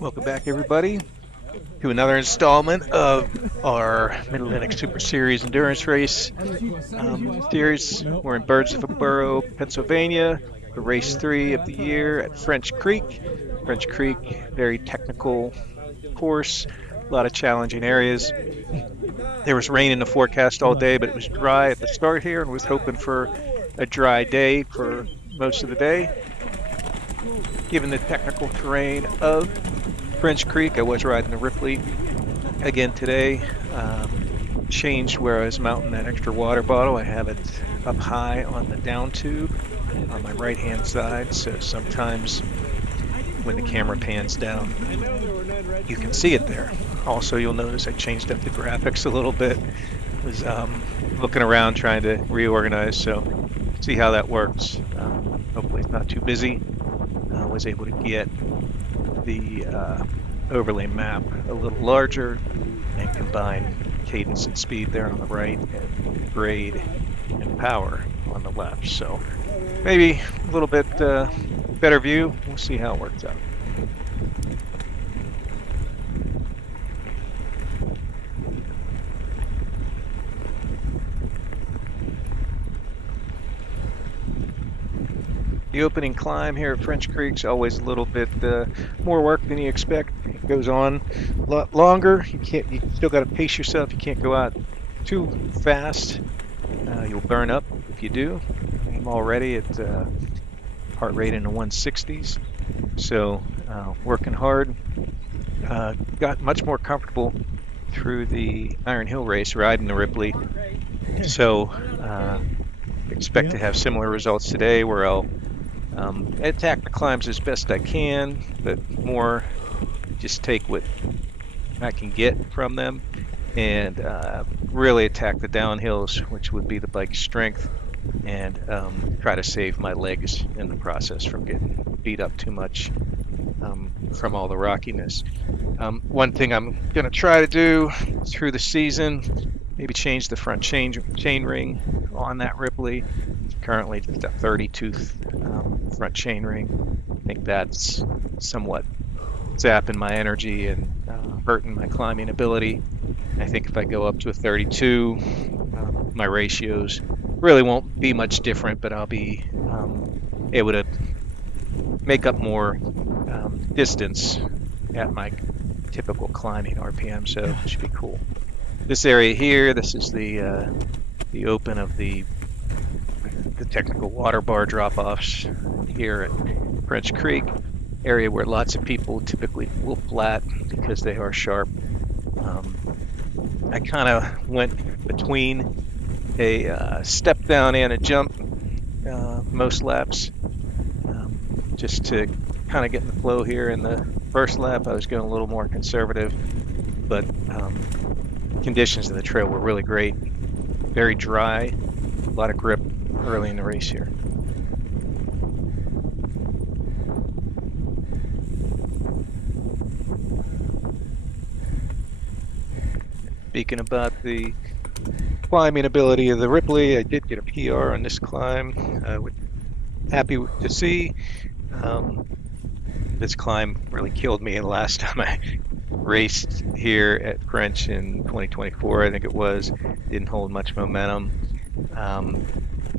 Welcome back, everybody, to another installment of our MidAtlantic Super Series endurance race series. We're in Birdsboro, Pennsylvania, for race 3 of the year at French Creek. French Creek, very technical course, a lot of challenging areas. There was rain in the forecast all day, but it was dry at the start here, and was hoping for a dry day for most of the day. Given the technical terrain of French Creek, I was riding the Ripley again today. Changed where I was mounting that extra water bottle. I have it up high on the down tube on my right hand side, so sometimes when the camera pans down you can see it there. Also, you'll notice I changed up the graphics a little bit. Was looking around trying to reorganize, so see how that works. Hopefully it's not too busy. I was able to get the overlay map a little larger and combine cadence and speed there on the right and grade and power on the left. So maybe a little bit better view. We'll see how it works out. The opening climb here at French Creek is always a little bit more work than you expect. It goes on a lot longer. You still got to pace yourself. You can't go out too fast. You'll burn up if you do. I'm already at heart rate in the 160s, so working hard. Got much more comfortable through the Iron Hill race riding the Ripley, so expect to have similar results today, where I'll attack the climbs as best I can, but more just take what I can get from them and really attack the downhills, which would be the bike's strength, and try to save my legs in the process from getting beat up too much from all the rockiness. One thing I'm going to try to do through the season, maybe change the front chain ring on that Ripley. Currently just a 30-tooth front chain ring. I think that's somewhat zapping my energy and hurting my climbing ability. I think if I go up to a 32, my ratios really won't be much different, but I'll be able to make up more distance at my typical climbing RPM, so it should be cool. This area here, this is the open of the technical water bar drop-offs here at French Creek, area where lots of people typically will flat because they are sharp. I kind of went between a step down and a jump most laps, just to kind of get in the flow here. In the first lap I was going a little more conservative, but conditions in the trail were really great, very dry, a lot of grip early in the race here. Speaking about the climbing ability of the Ripley, I did get a PR on this climb, which I'm happy to see. This climb really killed me the last time I raced here at French in 2024, I think it was. Didn't hold much momentum.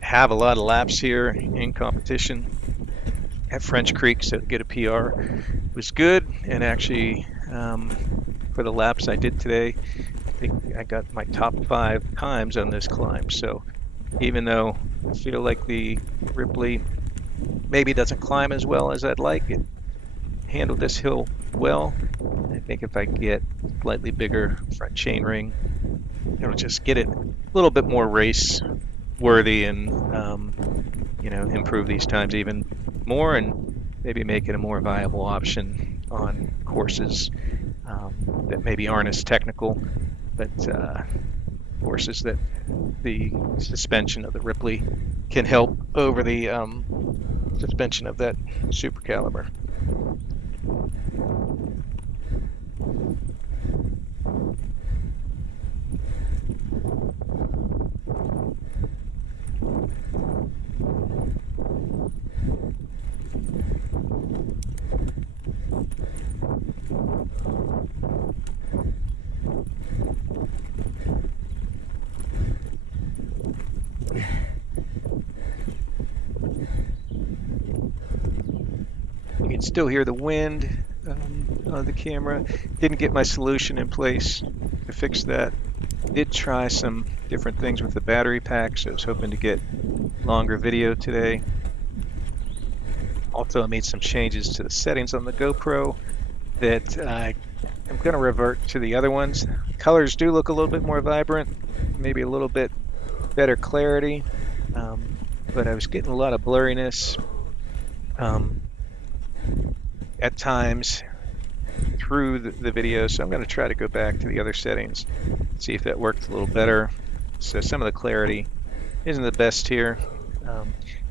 Have a lot of laps here in competition at French Creek, so to get a PR was good. And actually, for the laps I did today, I think I got my top 5 times on this climb. So even though I feel like the Ripley maybe doesn't climb as well as I'd like, it handled this hill well. I think if I get slightly bigger front chain ring, it'll just get it a little bit more race worthy, and improve these times even more, and maybe make it a more viable option on courses that maybe aren't as technical, but courses that the suspension of the Ripley can help over the suspension of that Super Caliber. still hear the wind on the camera. Didn't get my solution in place to fix that. Did try some different things with the battery pack, so I was hoping to get longer video today. Also, I made some changes to the settings on the GoPro that I'm going to revert to the other ones. Colors do look a little bit more vibrant, maybe a little bit better clarity, but I was getting a lot of blurriness at times through the video, so I'm going to try to go back to the other settings, see if that worked a little better. So some of the clarity isn't the best here.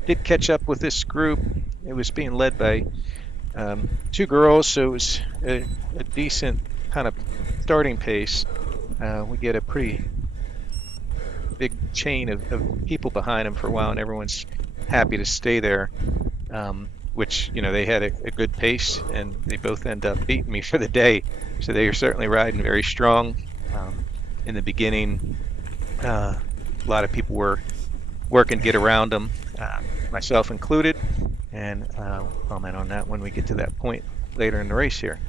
Did catch up with this group. It was being led by two girls, so it was a decent kind of starting pace. We get a pretty big chain of people behind them for a while, and everyone's happy to stay there. Which, you know, they had a good pace, and they both end up beating me for the day. So they are certainly riding very strong. In the beginning, a lot of people were working to get around them, myself included, and I'll comment on that when we get to that point later in the race here.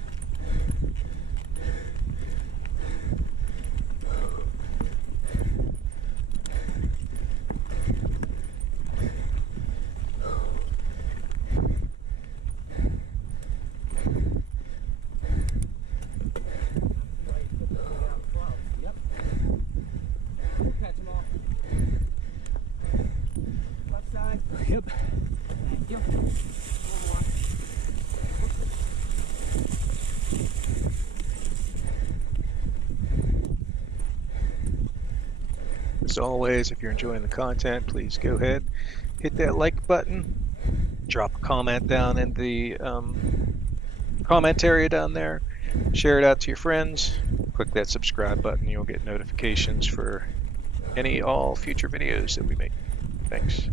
Yep. Thank you. As always, if you're enjoying the content, please go ahead, hit that like button, drop a comment down in the comment area down there, share it out to your friends, click that subscribe button. You'll get notifications for all future videos that we make. Thanks.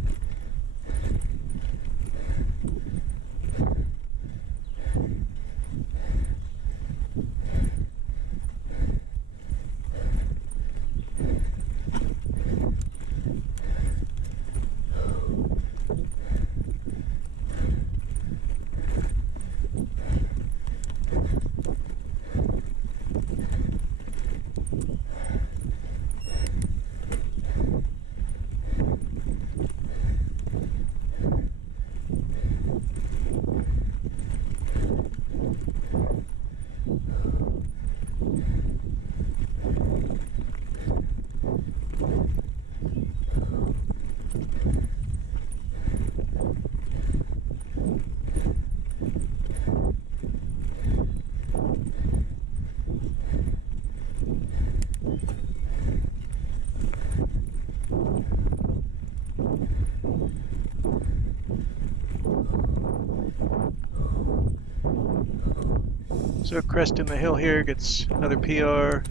So cresting the hill here gets another PR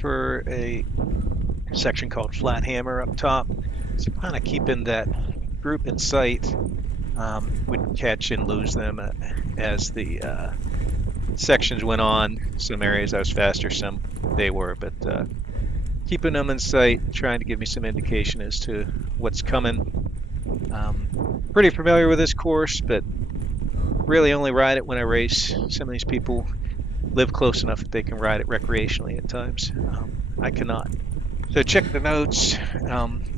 for a section called Flat Hammer up top. So kind of keeping that group in sight. Would catch and lose them as the sections went on. Some areas I was faster, some they were, but keeping them in sight, trying to give me some indication as to what's coming. Pretty familiar with this course, but really only ride it when I race. Some of these people live close enough that they can ride it recreationally at times. I cannot. So check the notes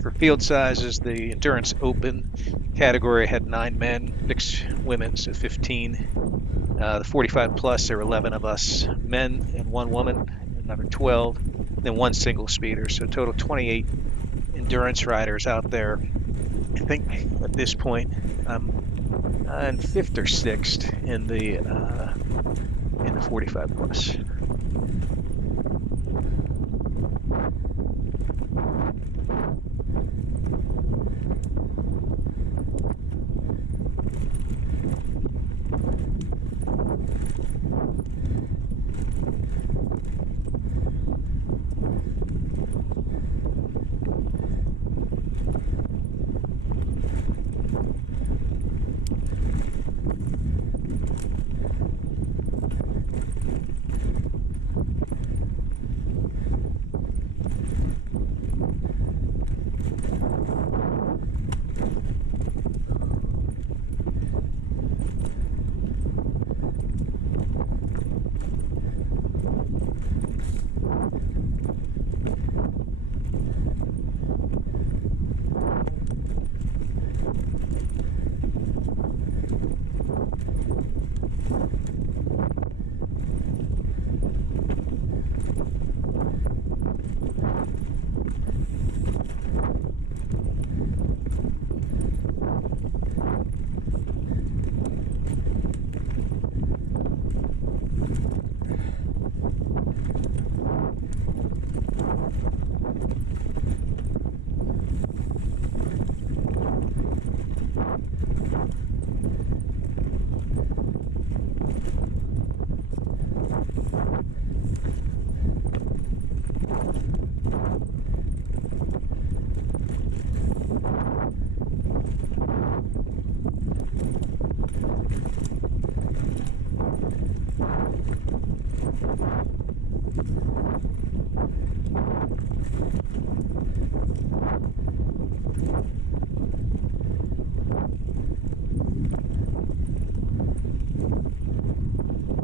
for field sizes. The Endurance Open category had 9 men, 6 women, so 15. The 45 plus, there were 11 of us men and 1 woman, another 12, then 1 single speeder. So total 28 endurance riders out there. I think at this point I'm in 5th or 6th in the 45 plus.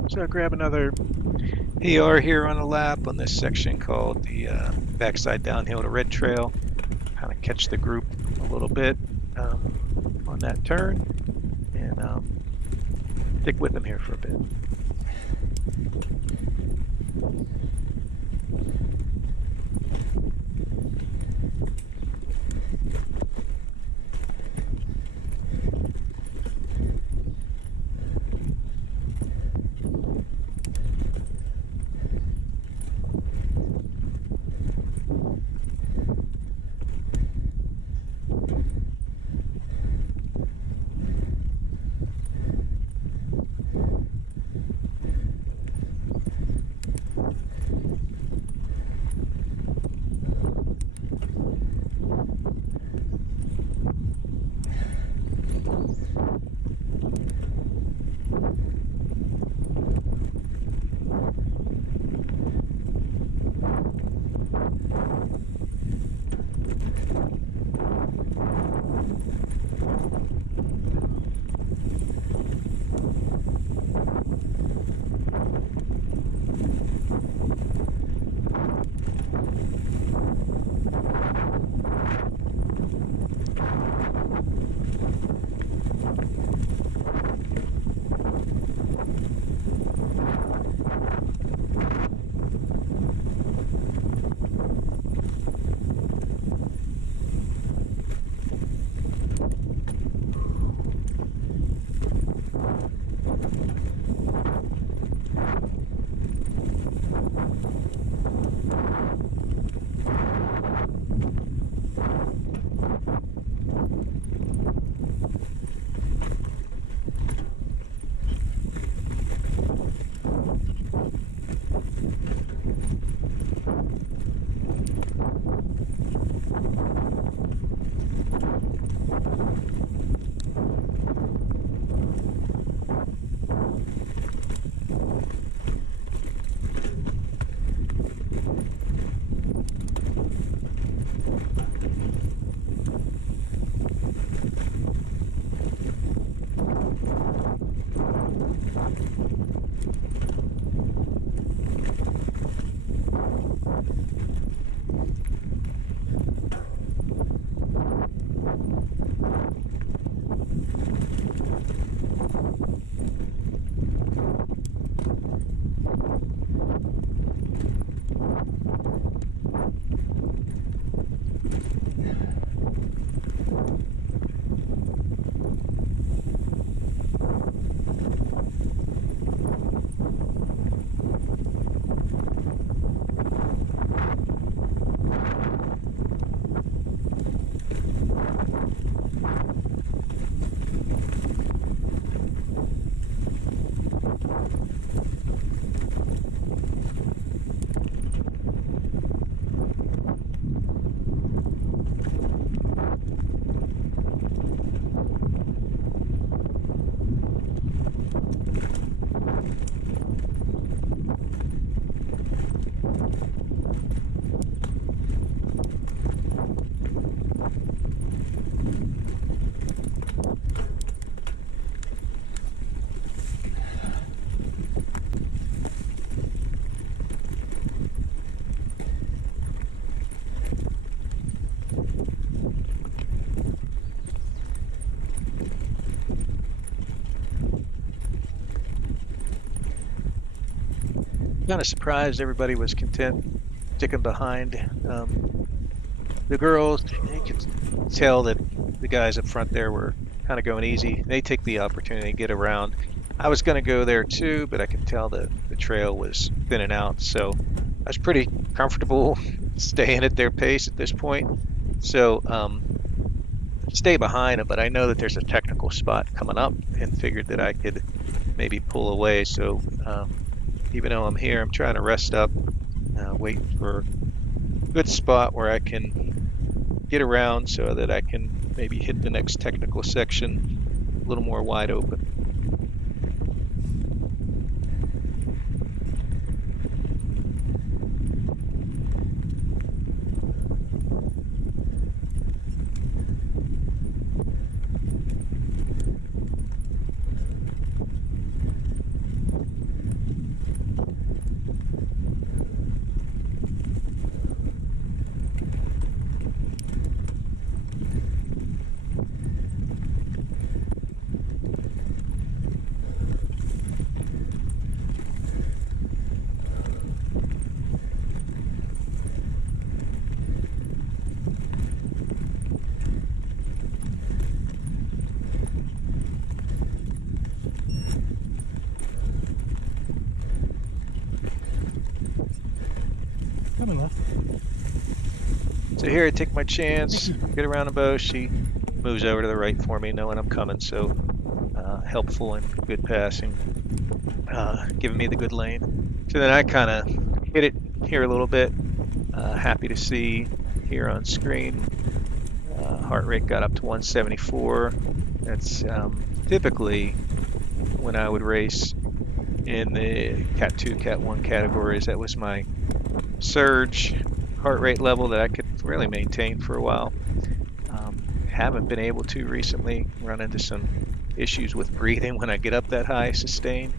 So I grab another AR here on a lap on this section called the backside downhill to red trail. Kind of catch the group a little bit on that turn and stick with them here for a bit. Kind of surprised everybody was content sticking behind the girls. You could tell that the guys up front there were kind of going easy. They take the opportunity to get around. I was going to go there too, but I could tell that the trail was thinning out, so I was pretty comfortable staying at their pace at this point. So stay behind them, but I know that there's a technical spot coming up and figured that I could maybe pull away. So even though I'm here, I'm trying to rest up, wait for a good spot where I can get around so that I can maybe hit the next technical section a little more wide open. coming left. So here I take my chance, get around the bow. She moves over to the right for me, knowing I'm coming. So helpful and good passing, giving me the good lane. So then I kind of hit it here a little bit. Happy to see here on screen. Heart rate got up to 174. That's typically when I would race in the Cat 2, Cat 1 categories. That was my surge heart rate level that I could really maintain for a while. Haven't been able to recently. Run into some issues with breathing when I get up that high sustained.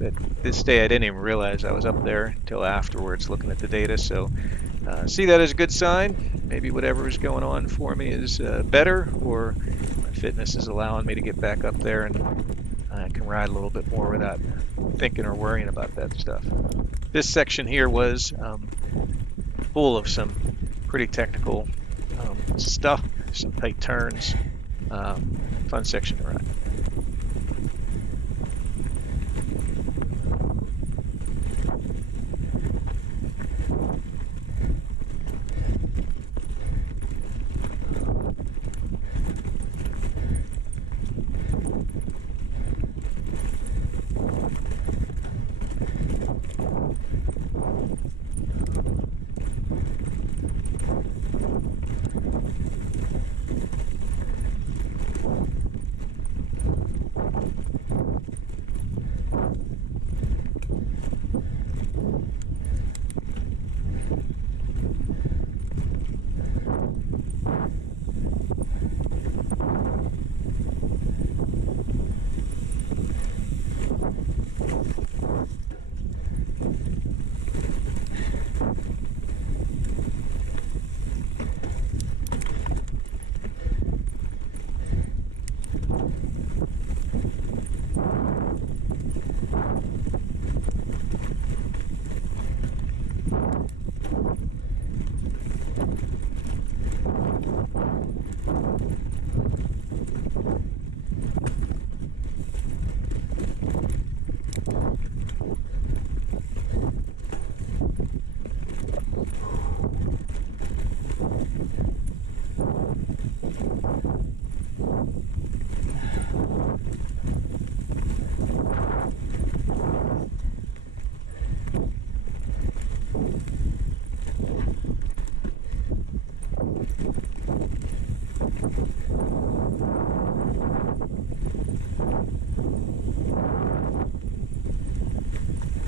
But this day I didn't even realize I was up there until afterwards looking at the data. So see that as a good sign. Maybe whatever is going on for me is better, or my fitness is allowing me to get back up there and I can ride a little bit more without thinking or worrying about that stuff. This section here was full of some pretty technical stuff, some tight turns, fun section to ride.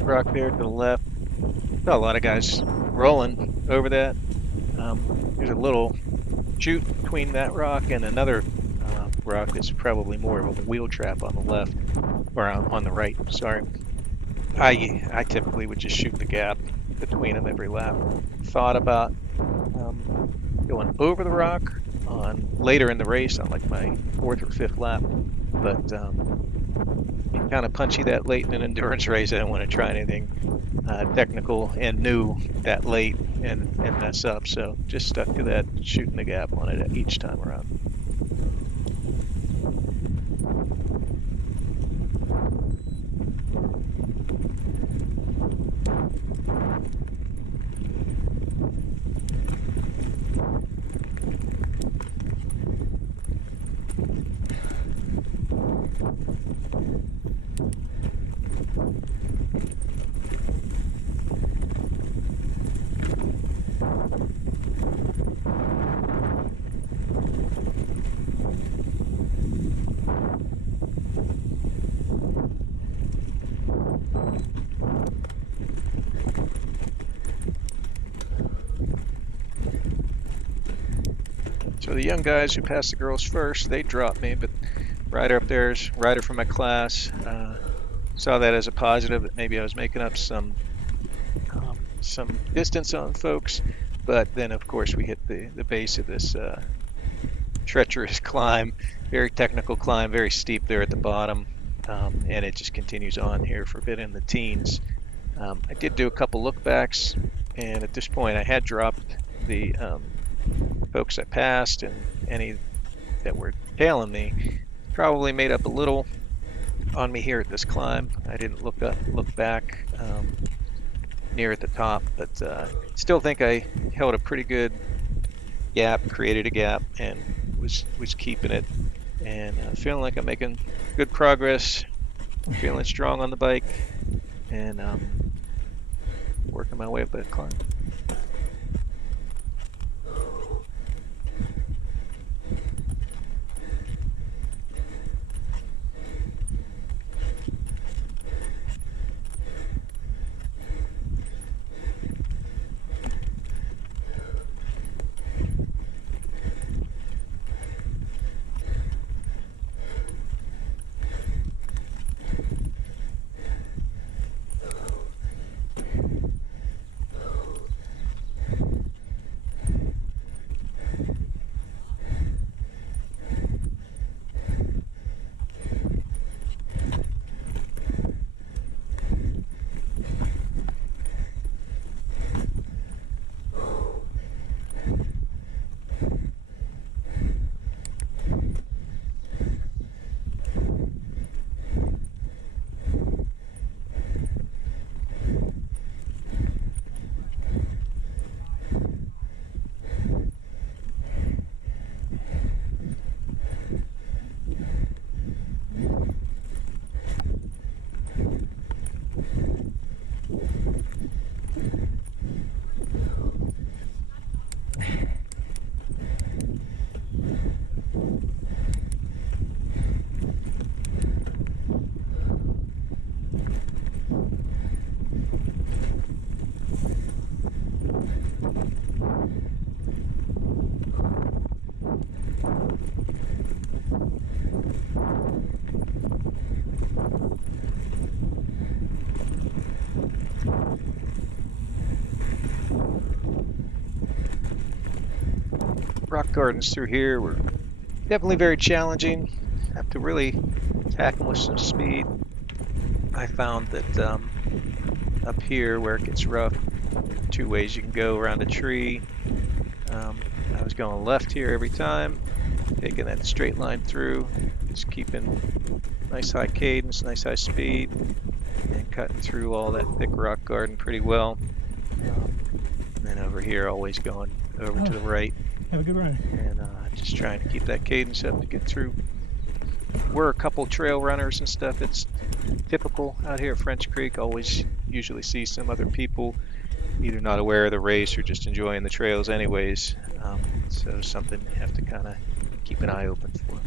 Rock there to the left. Saw a lot of guys rolling over that. There's a little chute between that rock and another rock that's probably more of a wheel trap on the left, or on the right, sorry. I typically would just shoot the gap between them every lap. Thought about going over the rock on later in the race on like my fourth or fifth lap, but kind of punchy that late in an endurance race. I don't want to try anything technical and new that late and mess up, so just stuck to that shooting the gap on it each time around. So the young guys who passed the girls first, they dropped me, but rider up there's rider from my class. Saw that as a positive, that maybe I was making up some distance on folks. But then, of course, we hit the base of this treacherous climb, very technical climb, very steep there at the bottom, and it just continues on here for a bit in the teens. I did do a couple lookbacks, and at this point, I had dropped the folks I passed, and any that were tailing me probably made up a little on me here at this climb. I didn't look back. near at the top, but still think I held a pretty good gap, created a gap, and was keeping it, and feeling like I'm making good progress, feeling strong on the bike, and working my way up that climb. Rock gardens through here were definitely very challenging. Have to really tack them with some speed. I found that up here where it gets rough, there are two ways you can go around a tree. I was going left here every time, taking that straight line through, just keeping nice high cadence, nice high speed, and cutting through all that thick rock garden pretty well. And then over here, always going over to the right. Have a good ride. And just trying to keep that cadence up to get through. We're a couple trail runners and stuff. It's typical out here at French Creek. Always usually see some other people either not aware of the race or just enjoying the trails anyways. So something you have to kind of keep an eye open for.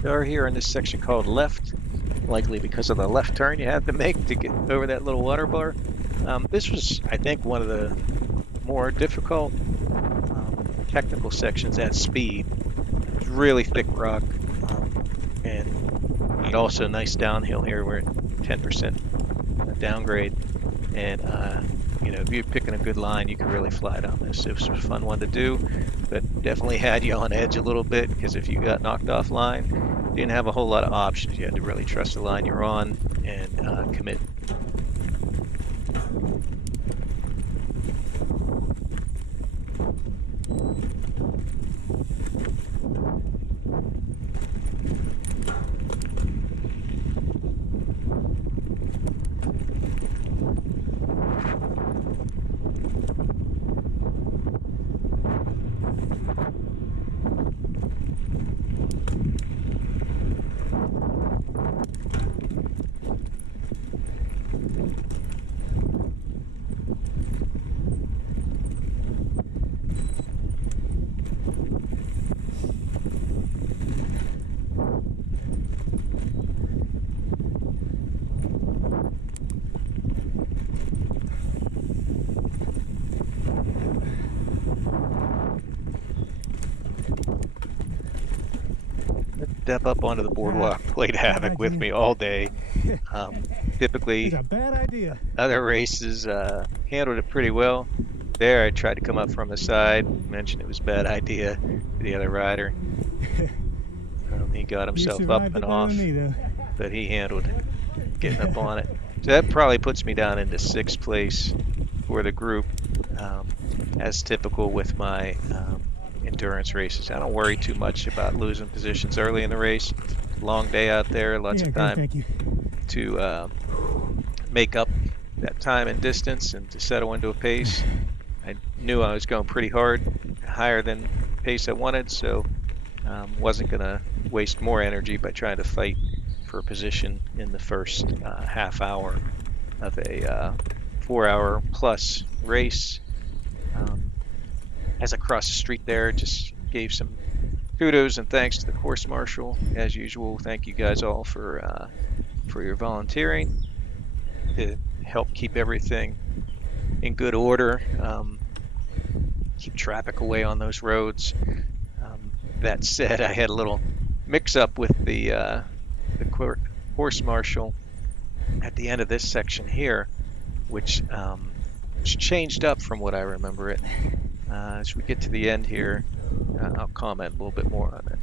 We are here in this section called left, likely because of the left turn you have to make to get over that little water bar. This was, I think, one of the more difficult technical sections at speed. It's really thick rock, and also nice downhill here. We're at 10% downgrade, and you know, if you're picking a good line, you can really fly down this. It was a fun one to do, but definitely had you on edge a little bit, because if you got knocked off line, you didn't have a whole lot of options. You had to really trust the line you're on and commit. Step up onto the boardwalk, played havoc with me all day. It's Typically, a bad idea. other races handled it pretty well. There, I tried to come up from the side, mentioned it was a bad idea to the other rider. He got You himself up survived and it better than off, me, though. but he handled getting up on it. So that probably puts me down into sixth place for the group, as typical with my endurance races. I don't worry too much about losing positions early in the race. Long day out there, lots Yeah, of great, time thank you. to make up that time and distance and to settle into a pace. I knew I was going pretty hard, higher than the pace I wanted, so wasn't going to waste more energy by trying to fight for a position in the first half hour of a 4 hour plus race. As I crossed the street there, just gave some kudos and thanks to the course marshal as usual. Thank you guys all for your volunteering to help keep everything in good order, keep traffic away on those roads. That said, I had a little mix-up with the course marshal at the end of this section here, which changed up from what I remember it. As we get to the end here, I'll comment a little bit more on it.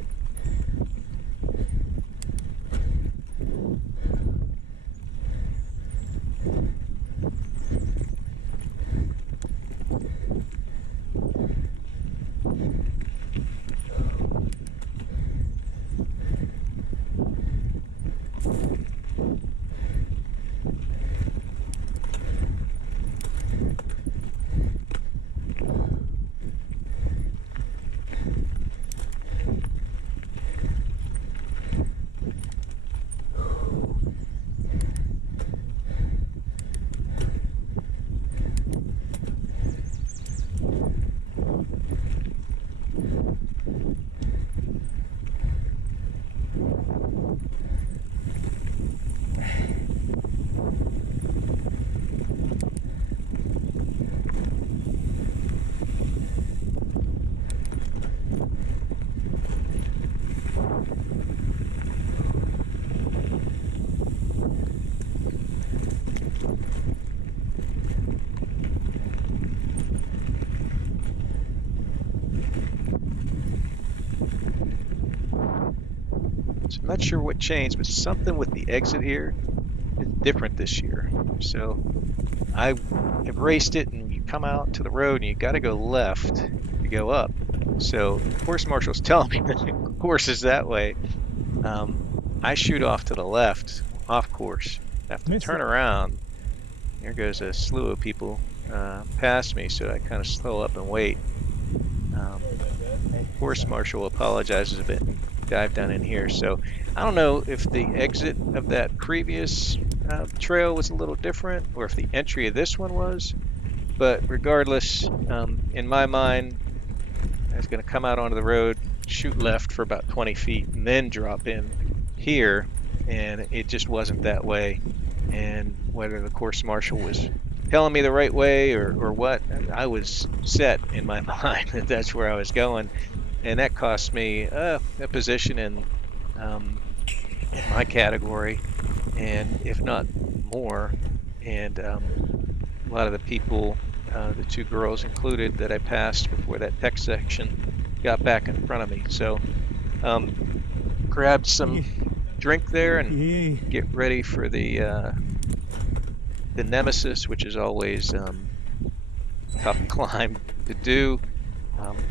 So I'm not sure what changed, but something with the exit here is different this year. So I have raced it, and you come out to the road, and you got to go left to go up. So the course marshal's telling me that the course is that way. I shoot off to the left, off course. I have to turn around. There goes a slew of people past me, so I kind of slow up and wait. Course marshal apologizes a bit and dive down in here. So I don't know if the exit of that previous trail was a little different or if the entry of this one was, but regardless, in my mind, I was going to come out onto the road, shoot left for about 20 feet, and then drop in here, and it just wasn't that way. And whether the course marshal was telling me the right way or what, I was set in my mind that that's where I was going, and that cost me a position in my category, and if not more. And a lot of the people, the two girls included, that I passed before that tech section got back in front of me. So grabbed some drink there and get ready for the the Nemesis, which is always tough climb to do.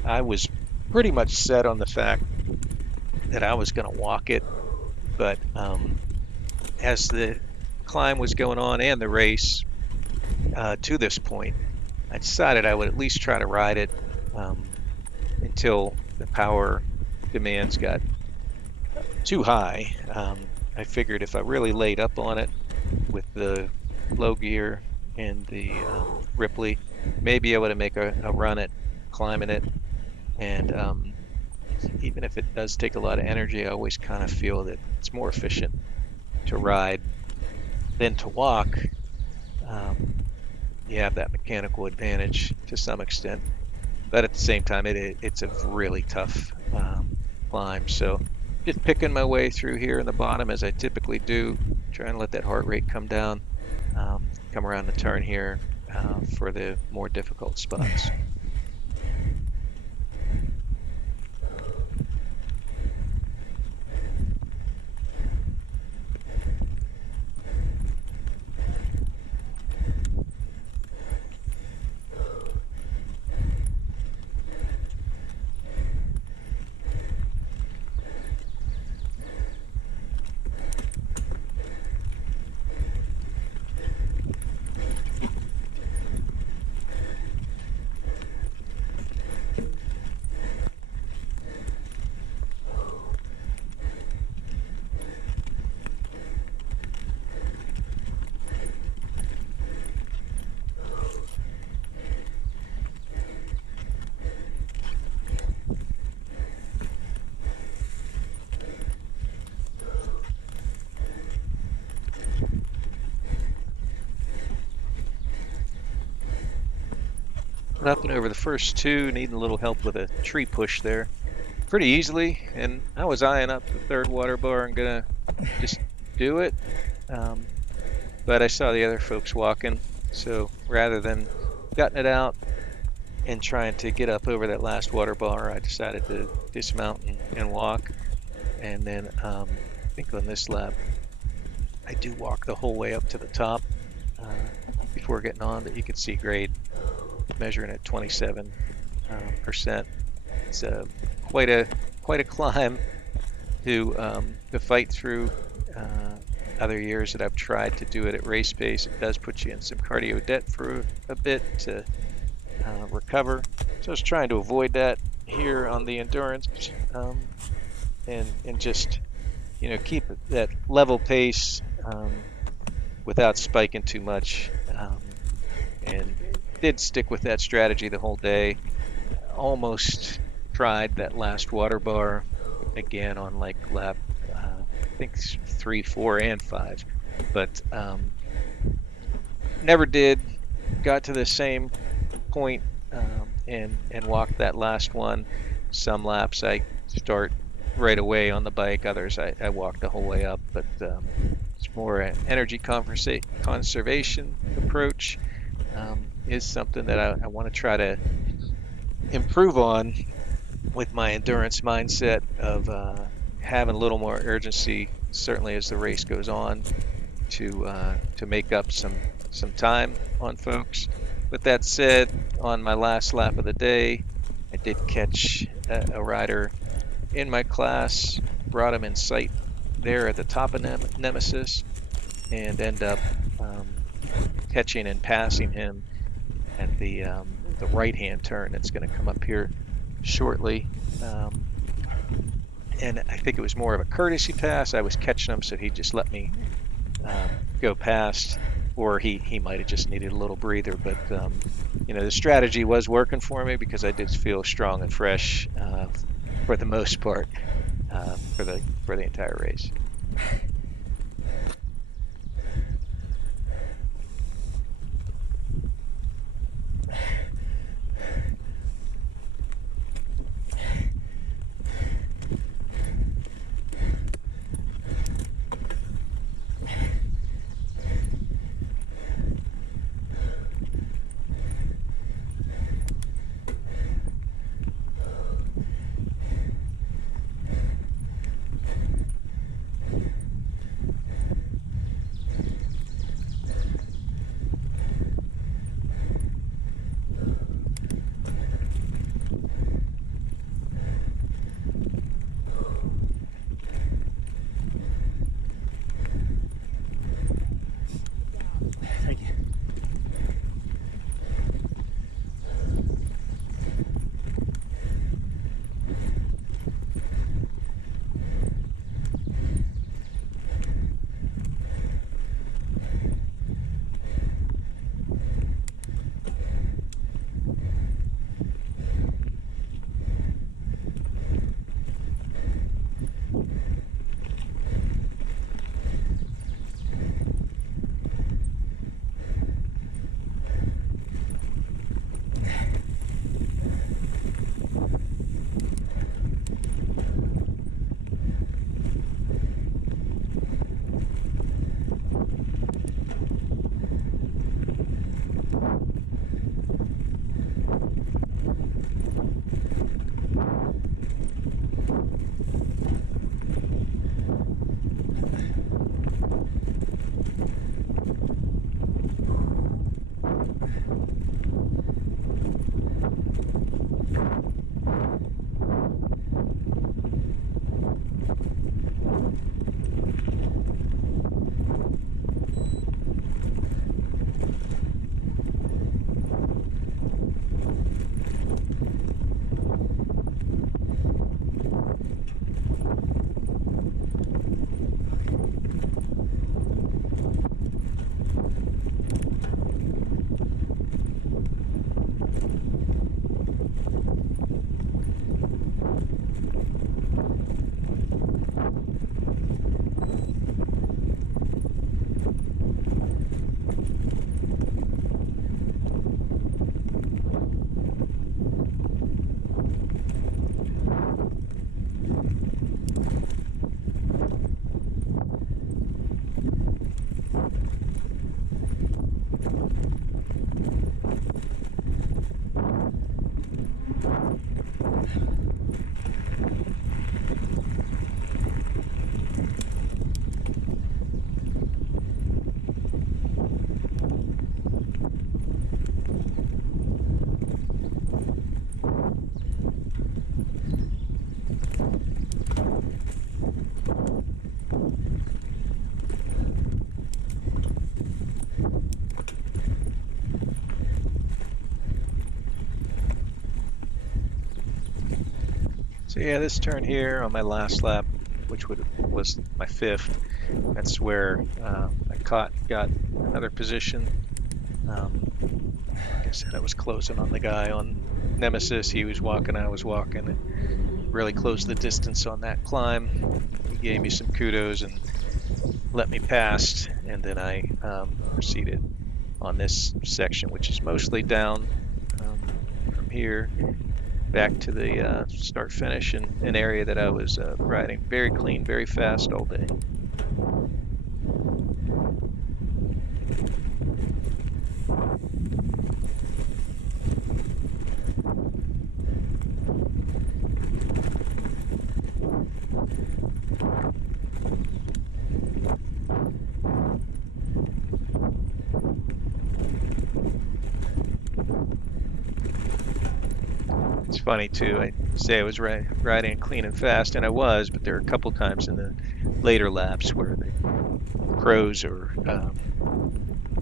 I was pretty much set on the fact that I was going to walk it, but as the climb was going on and the race to this point, I decided I would at least try to ride it until the power demands got too high. I figured if I really laid up on it with the low gear and the Ripley, maybe able to make a run at climbing it. And even if it does take a lot of energy, I always kind of feel that it's more efficient to ride than to walk. You have that mechanical advantage to some extent, but at the same time, it's a really tough climb. So just picking my way through here in the bottom as I typically do, trying to let that heart rate come down, come around the turn here for the more difficult spots. Up and over the first two, needing a little help with a tree push there pretty easily, and I was eyeing up the third water bar and gonna just do it, but I saw the other folks walking, so rather than gutting it out and trying to get up over that last water bar, I decided to dismount and walk. And then I think on this lap I do walk the whole way up to the top before getting on, but you can see grade measuring at 27%. It's quite a climb to fight through. Other years that I've tried to do it at race pace, it does put you in some cardio debt for a bit to recover. So I was trying to avoid that here on the endurance, and just keep that level pace without spiking too much. And did stick with that strategy the whole day. Almost tried that last water bar again on like lap I think 3, 4, and 5, but never did. Got to the same point and walked that last one. Some laps I start right away on the bike, others I walk the whole way up, but it's more an energy conservation approach. Is something that I want to try to improve on with my endurance mindset of having a little more urgency, certainly as the race goes on, to make up some time on folks. With that said, on my last lap of the day, I did catch a rider in my class, brought him in sight there at the top of Nemesis, and end up catching and passing him at the right-hand turn that's going to come up here shortly. And I think it was more of a courtesy pass. I was catching him, so he just let me go past, or he might have just needed a little breather. But the strategy was working for me because I did feel strong and fresh for the most part for the entire race. So yeah, this turn here on my last lap, which was my fifth, that's where got another position. Like I said, I was closing on the guy on Nemesis. He was walking, I was walking, and really closed the distance on that climb. He gave me some kudos and let me past, and then I proceeded on this section, which is mostly down from here back to the start finish in an area that I was riding very clean, very fast all day. It's funny too. I say I was riding it clean and fast, and I was, but there were a couple times in the later laps where the crows or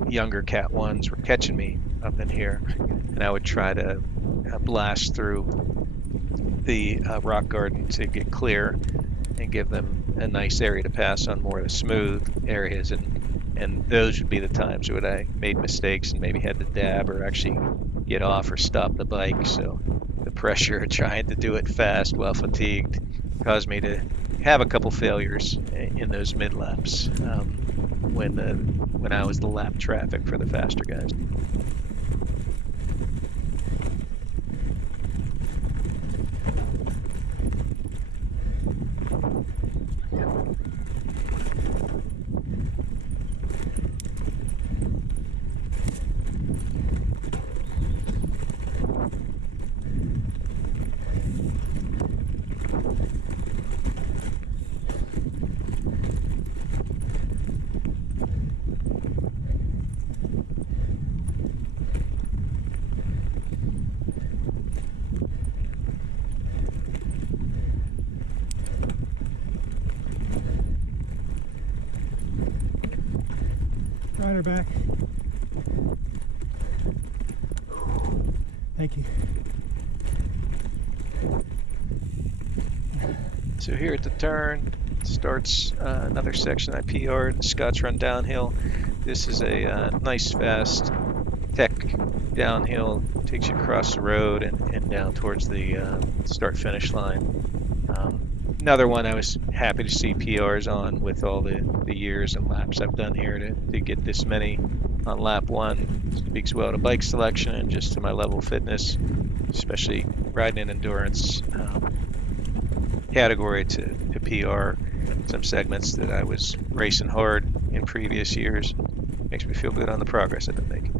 younger cat ones were catching me up in here, and I would try to blast through the rock garden to get clear and give them a nice area to pass on more of the smooth areas, and those would be the times when I made mistakes and maybe had to dab or actually get off or stop the bike. So the pressure of trying to do it fast while fatigued caused me to have a couple failures in those mid laps when I was the lap traffic for the faster guys. Rider back. Thank you. So here at the turn starts another section I PR'd, the Scotch Run downhill. This is a nice fast tech downhill, takes you across the road and down towards the start finish line. Another one I was happy to see PRs on with all the years and laps I've done here to get this many on lap one. Speaks well to bike selection and just to my level of fitness, especially riding in endurance category to PR some segments that I was racing hard in previous years. Makes me feel good on the progress I've been making.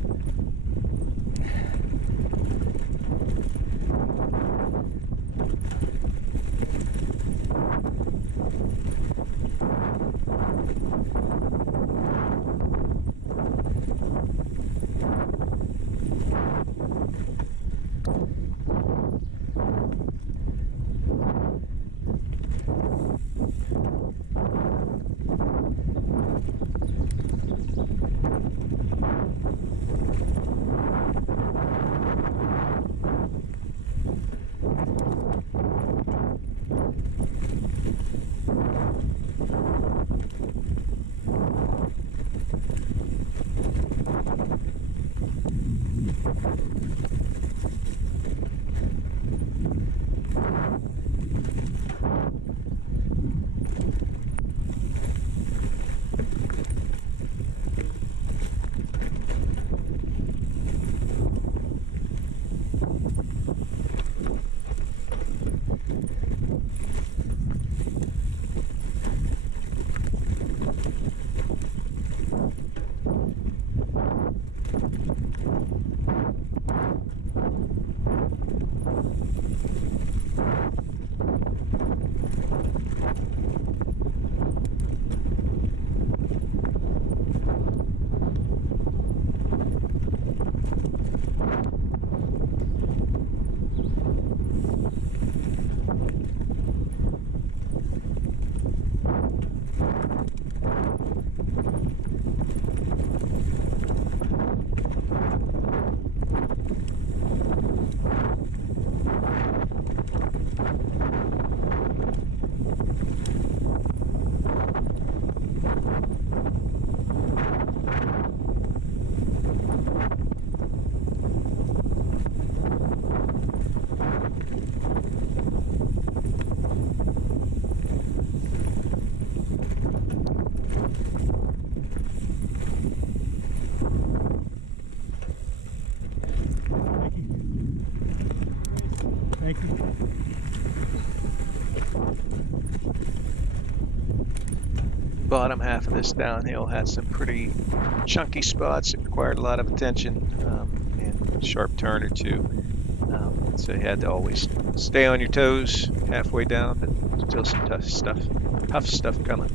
bottom half of this downhill had some pretty chunky spots that required a lot of attention and a sharp turn or two. So you had to always stay on your toes halfway down, but still some tough stuff coming.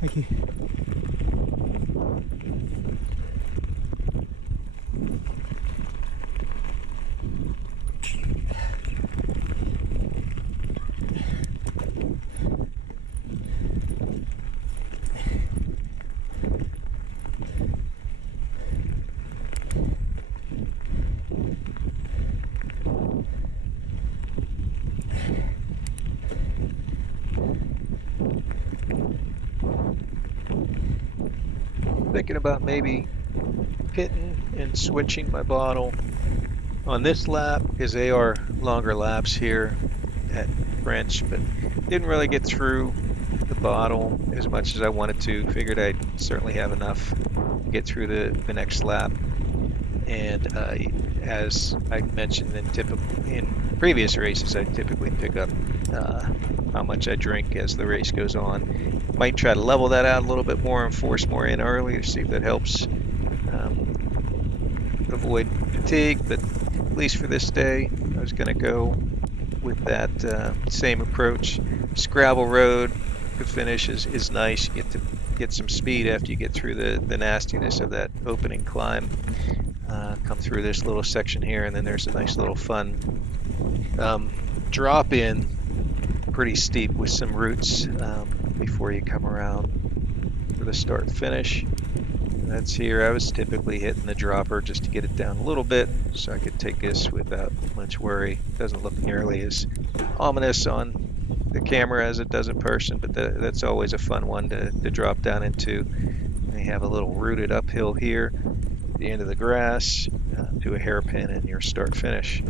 Thank you. Thinking about maybe pitting and switching my bottle on this lap because they are longer laps here at French, but didn't really get through the bottle as much as I wanted to. Figured I'd certainly have enough to get through the next lap. And as I mentioned in previous races, I typically pick up how much I drink as the race goes on. Might try to level that out a little bit more and force more in early to see if that helps avoid fatigue, but at least for this day, I was going to go with that same approach. Scrabble road to finish is nice. You get to get some speed after you get through the nastiness of that opening climb. Come through this little section here, and then there's a nice little fun drop in, pretty steep with some roots before you come around for the start finish. That's here. I was typically hitting the dropper just to get it down a little bit so I could take this without much worry. It doesn't look nearly as ominous on the camera as it does in person, but that's always a fun one to drop down into. They have a little rooted uphill here at the end of the grass to a hairpin in your start finish.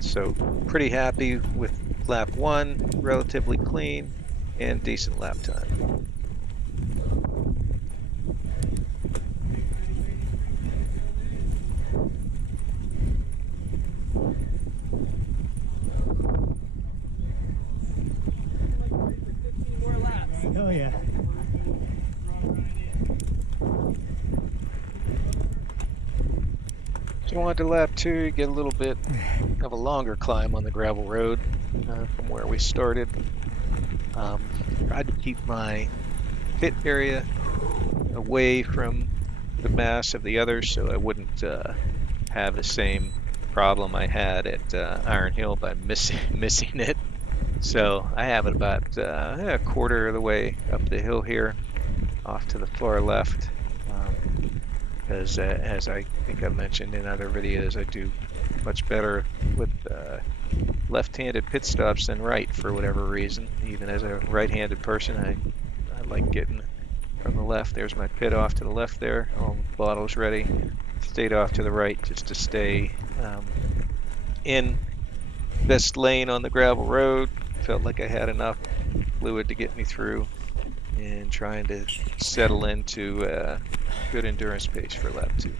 So pretty happy with lap one, relatively clean and decent lap time. Oh yeah. So on to lap two, you get a little bit of a longer climb on the gravel road from where we started. Tried to keep my pit area away from the mass of the others so I wouldn't have the same problem I had at Iron Hill by missing it. So I have it about a quarter of the way up the hill here, off to the far left. Because as I think I've mentioned in other videos, I do much better with left-handed pit stops than right for whatever reason. Even as a right-handed person, I like getting from the left. There's my pit off to the left there. All the bottles ready. Stayed off to the right just to stay in this lane on the gravel road. felt like I had enough fluid to get me through, and trying to settle into a good endurance pace for lap 2.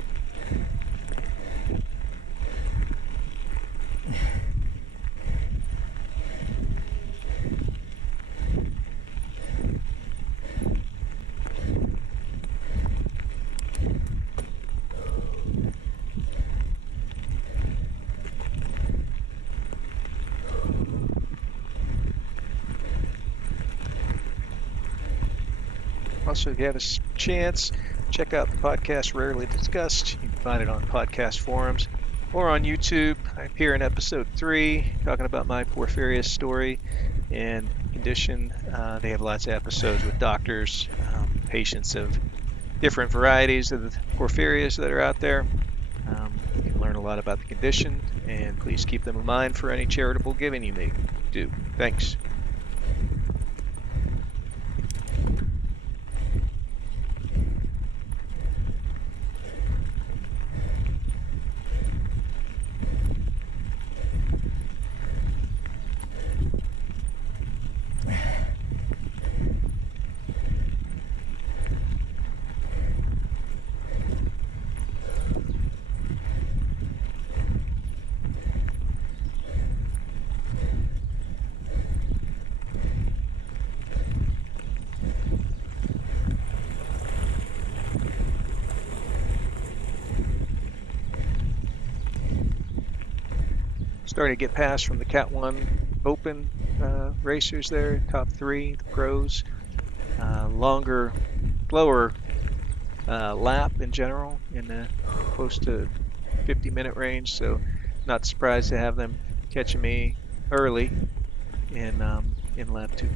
Also, if you have a chance, check out the podcast Rarely Discussed. You can find it on podcast forums or on YouTube. I appear in episode 3 talking about my porphyrias story and condition. They have lots of episodes with doctors, patients of different varieties of the porphyrias that are out there. You can learn a lot about the condition, and please keep them in mind for any charitable giving you may do. Thanks. Starting to get past from the Cat 1 Open racers there, top 3, the pros. Longer, slower lap in general in the close to 50-minute range. So not surprised to have them catching me early in lap 2.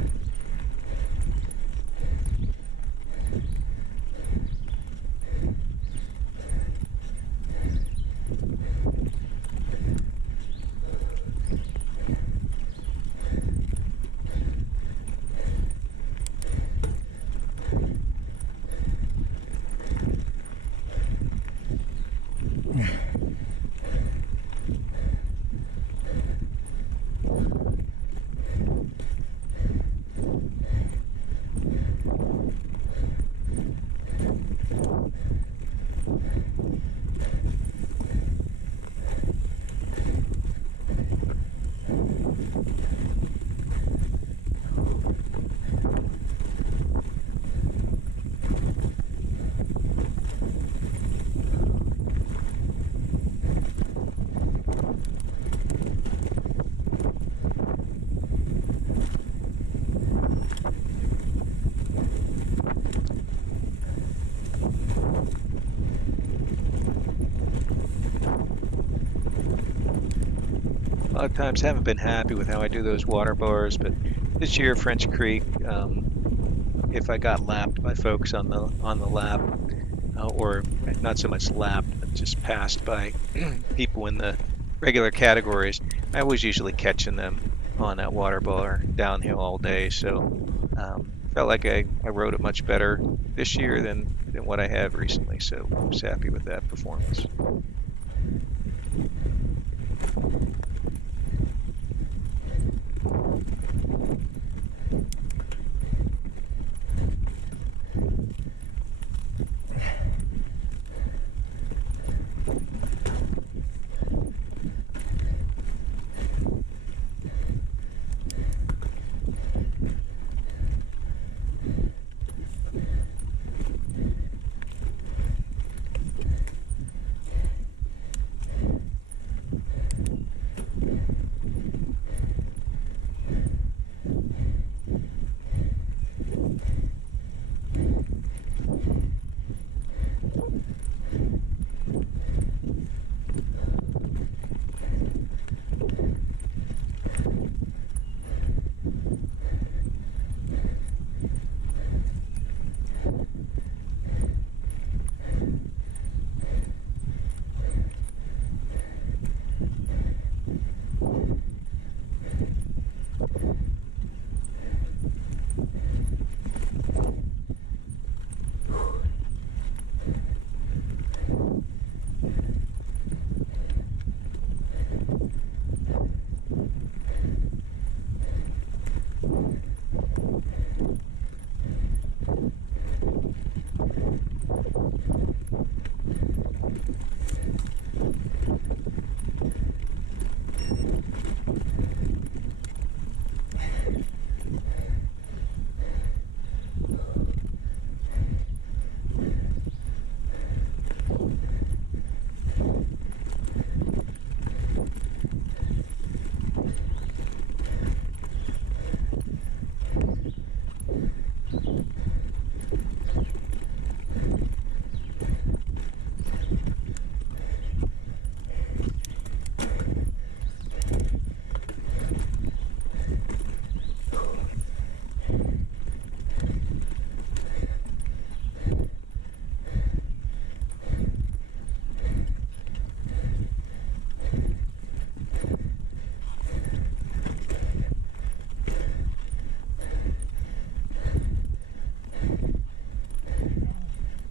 A lot of times haven't been happy with how I do those water bars, but this year French Creek, if I got lapped by folks on the lap, or not so much lapped, but just passed by people in the regular categories, I was usually catching them on that water bar downhill all day. So felt like I rode it much better this year than what I have recently. So I was happy with that performance.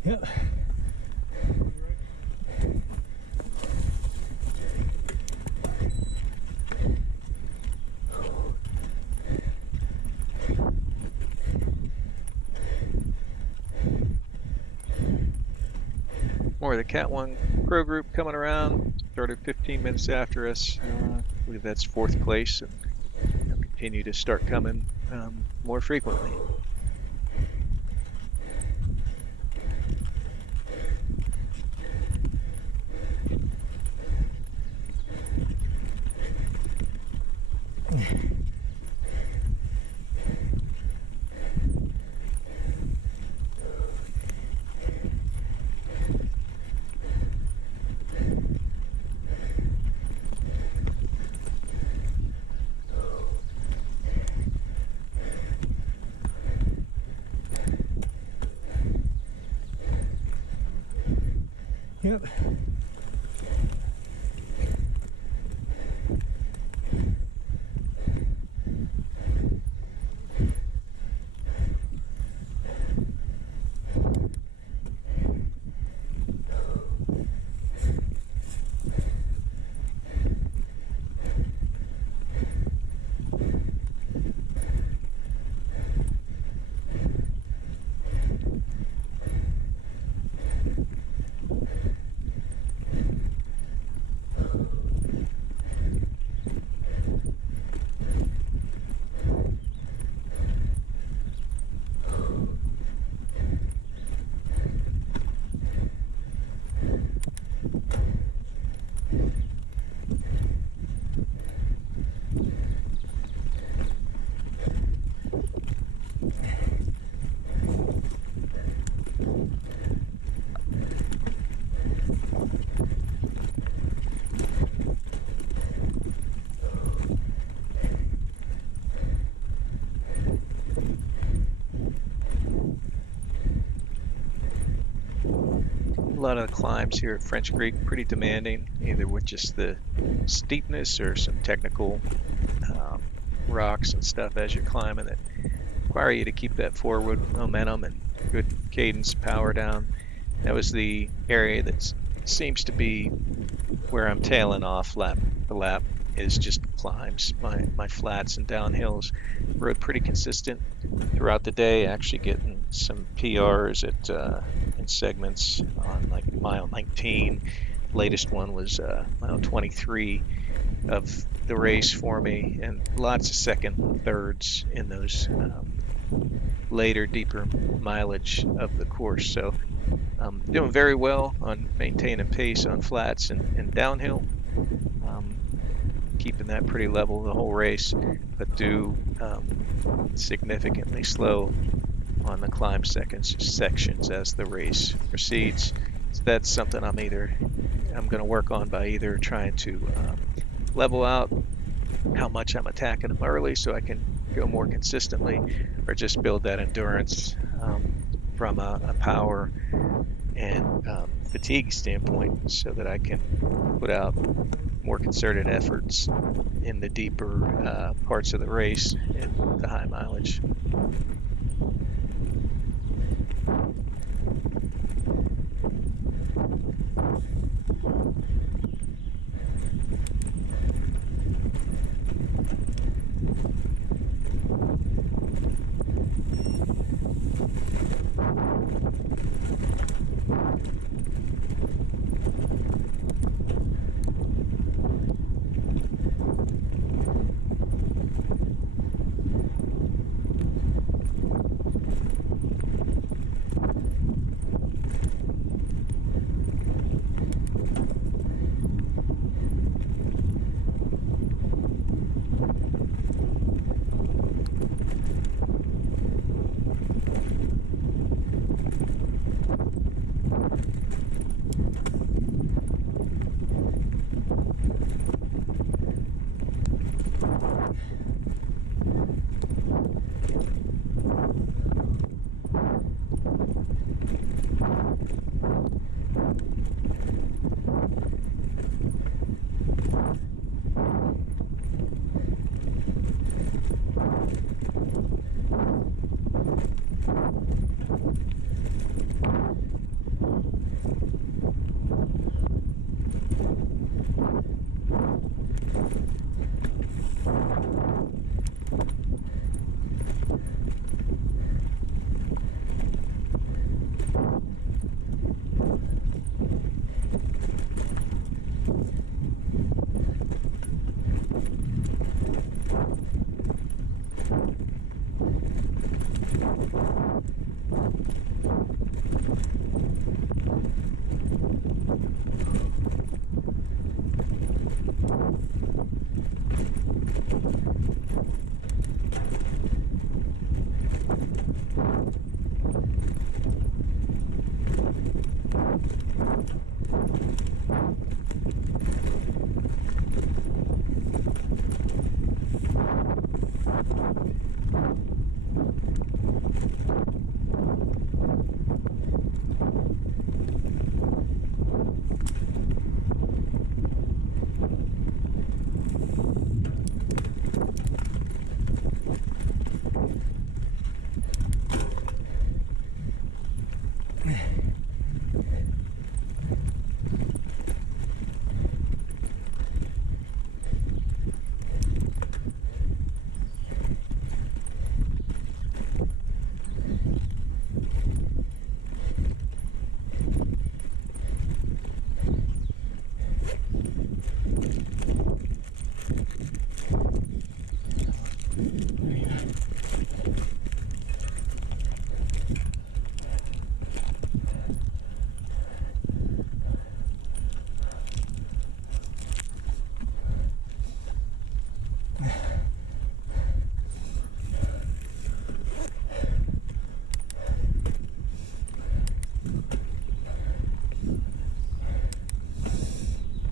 Yep. More of the Cat 1 Crow group coming around. Started 15 minutes after us. I believe that's fourth place, and they'll continue to start coming more frequently. Yep. A lot of the climbs here at French Creek pretty demanding, either with just the steepness or some technical um, rocks and stuff as you're climbing that require you to keep that forward momentum and good cadence power down. That was the area that seems to be where I'm tailing off lap to lap, is just climbs. My flats and downhills rode pretty consistent throughout the day, actually getting some PRs at in segments on like mile 19. Latest one was mile 23 of the race for me, and lots of second and thirds in those later, deeper mileage of the course. So doing very well on maintaining pace on flats and downhill. Um, Keeping that pretty level the whole race, but do significantly slow on the climb sections as the race proceeds. So that's something I'm going to work on by either trying to level out how much I'm attacking them early so I can go more consistently, or just build that endurance from a power and fatigue standpoint so that I can put out more concerted efforts in the deeper parts of the race and the high mileage.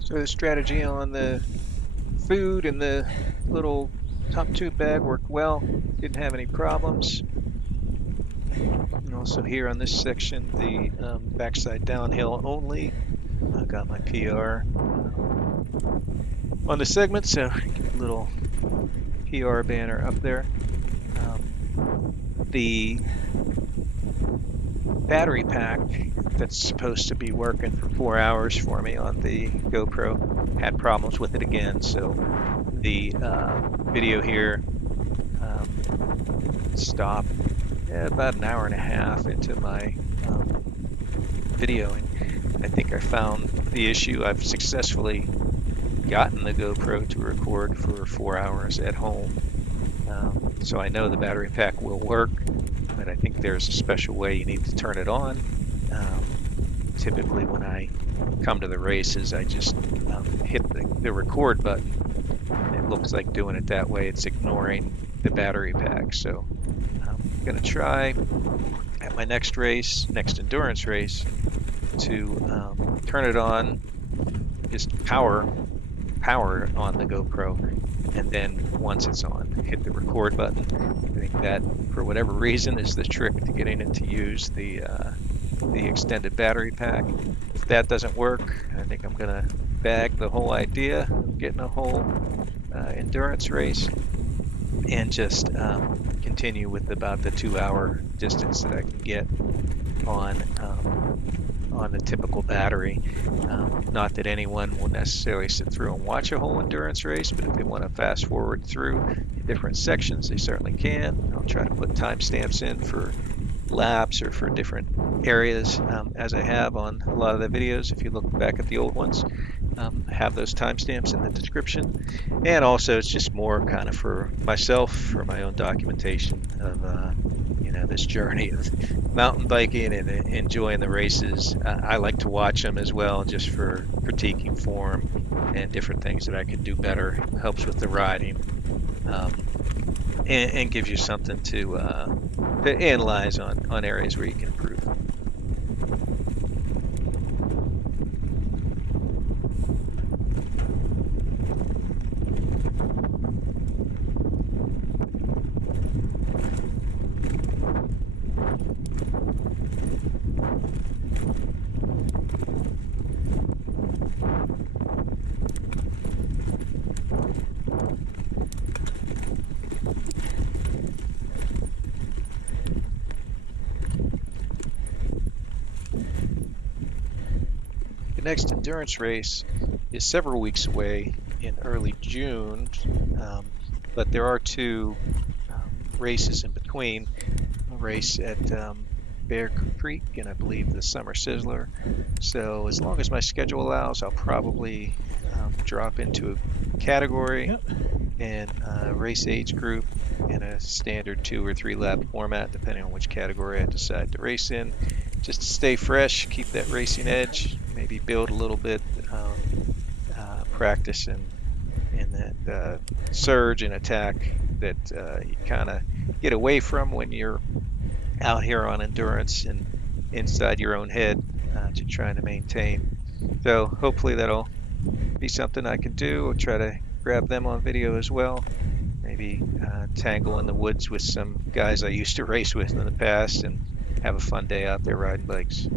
So the strategy on the food and the little top tube bag worked well. Didn't have any problems. And also here on this section, the backside downhill only. I got my PR on the segment, so get a little PR banner up there. The battery pack that's supposed to be working for 4 hours for me on the GoPro had problems with it again. So the video here stopped about an hour and a half into my videoing. I think I found the issue. I've successfully gotten the GoPro to record for 4 hours at home. So I know the battery pack will work, but I think there's a special way you need to turn it on. Typically when I come to the races, I just hit the record button. And it looks like doing it that way, it's ignoring the battery pack. So I'm going to try at my next race, next endurance race, to turn it on, just power on the GoPro, and then once it's on, hit the record button. I think that, for whatever reason, is the trick to getting it to use the extended battery pack. If that doesn't work, I think I'm gonna bag the whole idea of getting a whole endurance race and just continue with about the 2-hour distance that I can get on a typical battery. Not that anyone will necessarily sit through and watch a whole endurance race, but if they want to fast forward through different sections, they certainly can. I'll try to put timestamps in for laps or for different areas, as I have on a lot of the videos. If you look back at the old ones, I have those timestamps in the description. And also, it's just more kind of for myself, for my own documentation of this journey of mountain biking and enjoying the races. I like to watch them as well, just for critiquing form and different things that I could do better. Helps with the riding, um, and gives you something to analyze on areas where you can improve. The next endurance race is several weeks away in early June, but there are two races in between. A race at Bear Creek and I believe the Summer Sizzler. So as long as my schedule allows, I'll probably drop into a category Yep. and race age group in a standard 2 or 3 lap format, depending on which category I decide to race in, just to stay fresh, keep that racing edge, maybe build a little bit practice in that surge and attack that you kind of get away from when you're out here on endurance and inside your own head, to trying to maintain. So hopefully that'll be something I can do. I'll try to grab them on video as well. Maybe tangle in the woods with some guys I used to race with in the past and have a fun day out there riding bikes.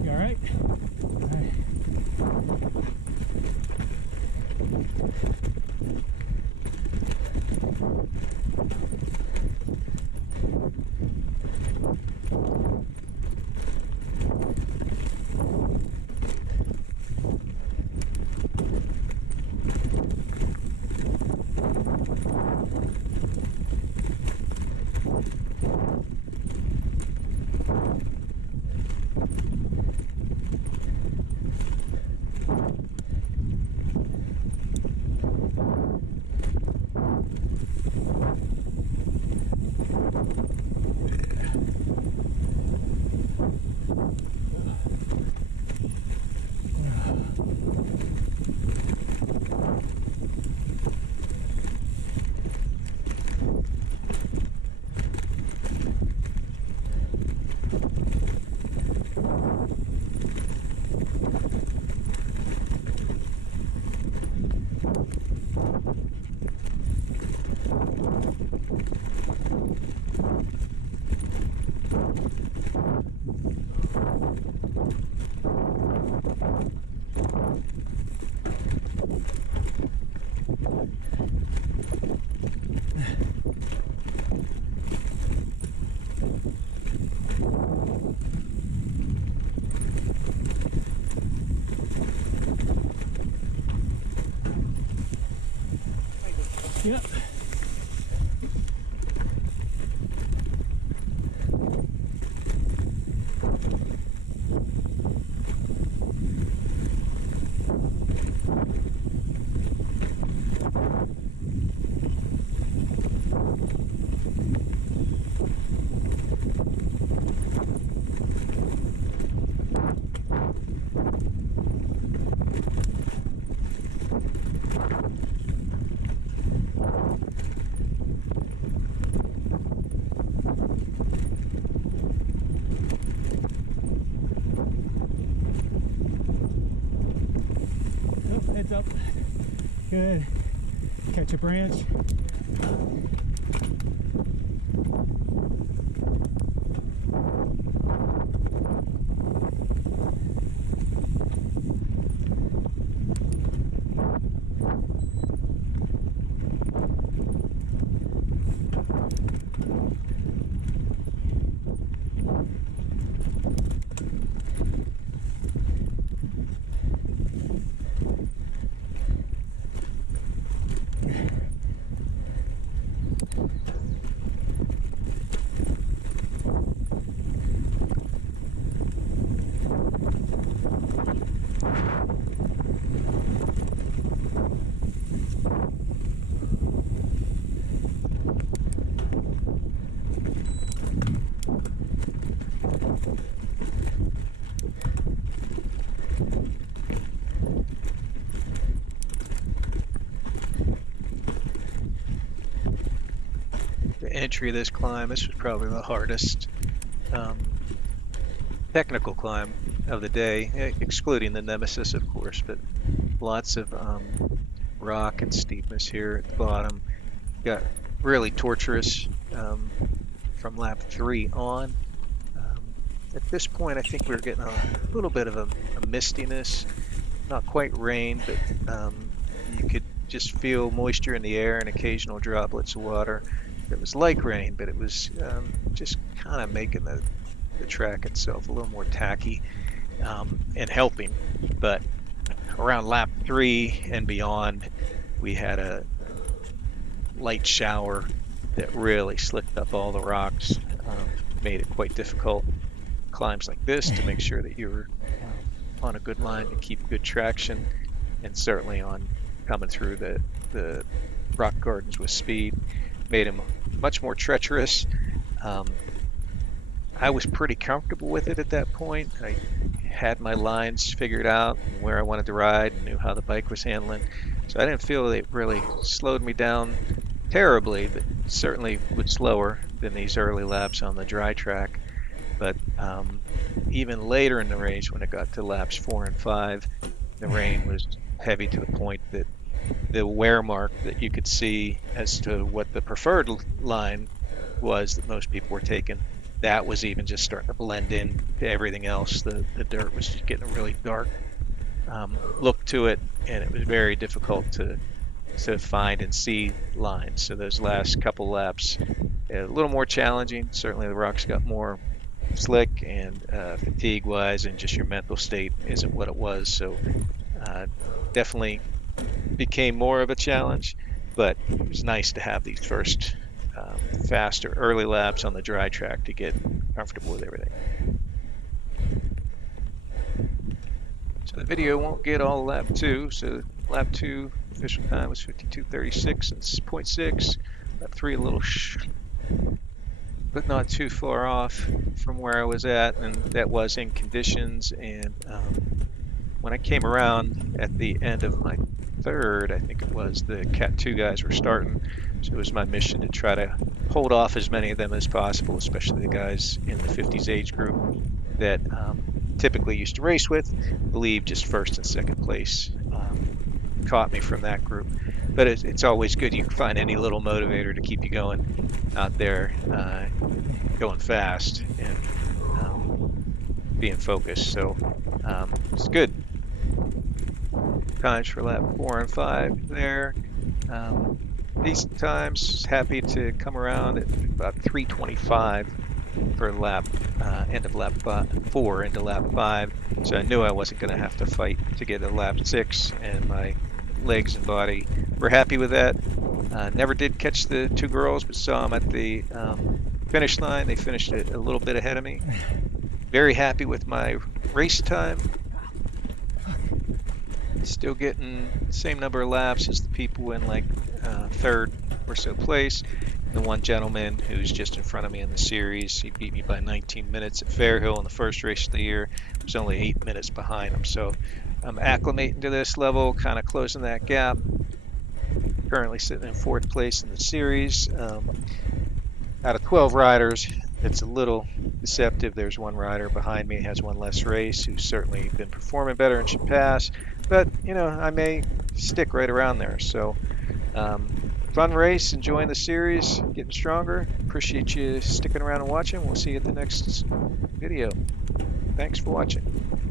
You all right? All right. Yep. Oh, heads up. Good. Catch a branch. The entry of this climb, this was probably the hardest um, technical climb of the day, excluding the Nemesis, of course, but lots of rock and steepness here at the bottom. Got really torturous from lap 3 on. At this point, I think we were getting a little bit of a mistiness, not quite rain, but you could just feel moisture in the air and occasional droplets of water. It was like rain, but it was just kind of making the track itself a little more tacky and helping. But around lap 3 and beyond, we had a light shower that really slicked up all the rocks, made it quite difficult. Climbs like this to make sure that you're on a good line to keep good traction, and certainly on coming through the rock gardens with speed made them much more treacherous. I was pretty comfortable with it at that point. I had my lines figured out and where I wanted to ride and knew how the bike was handling, so I didn't feel it really slowed me down terribly, but certainly was slower than these early laps on the dry track. But even later in the race, when it got to laps 4 and 5, the rain was heavy to the point that the wear mark that you could see as to what the preferred line was that most people were taking, that was even just starting to blend in to everything else. The dirt was just getting a really dark look to it, and it was very difficult to find and see lines. So those last couple laps, a little more challenging. Certainly the rocks got more slick, and fatigue wise and just your mental state isn't what it was, so definitely became more of a challenge, but it was nice to have these first faster early laps on the dry track to get comfortable with everything. So the video won't get all lap 2, so lap 2 official time was 52:36 and 0.6. Lap 3 a little but not too far off from where I was at, and that was in conditions. And when I came around at the end of my third, I think it was, the Cat 2 guys were starting, so it was my mission to try to hold off as many of them as possible, especially the guys in the 50s age group that typically used to race with. I believe just first and second place caught me from that group. but it's always good. You can find any little motivator to keep you going out there, going fast and um, being focused. So it's good. Times for lap 4 and 5 there. Um, Decent times. Happy to come around at about 3:25 for lap end of lap 4 into lap 5. So I knew I wasn't going to have to fight to get a lap 6, and my legs and body were happy with that. Never did catch the two girls, but saw them at the finish line. They finished a little bit ahead of me. Very happy with my race time. Still getting the same number of laps as the people in like third or so place. The one gentleman who's just in front of me in the series, he beat me by 19 minutes at Fairhill in the first race of the year. Was only 8 minutes behind him. So I'm acclimating to this level, kind of closing that gap. Currently sitting in fourth place in the series. Out of 12 riders, it's a little deceptive. There's one rider behind me, has one less race, who's certainly been performing better and should pass. But, I may stick right around there. So, fun race, enjoying the series, getting stronger. Appreciate you sticking around and watching. We'll see you at the next video. Thanks for watching.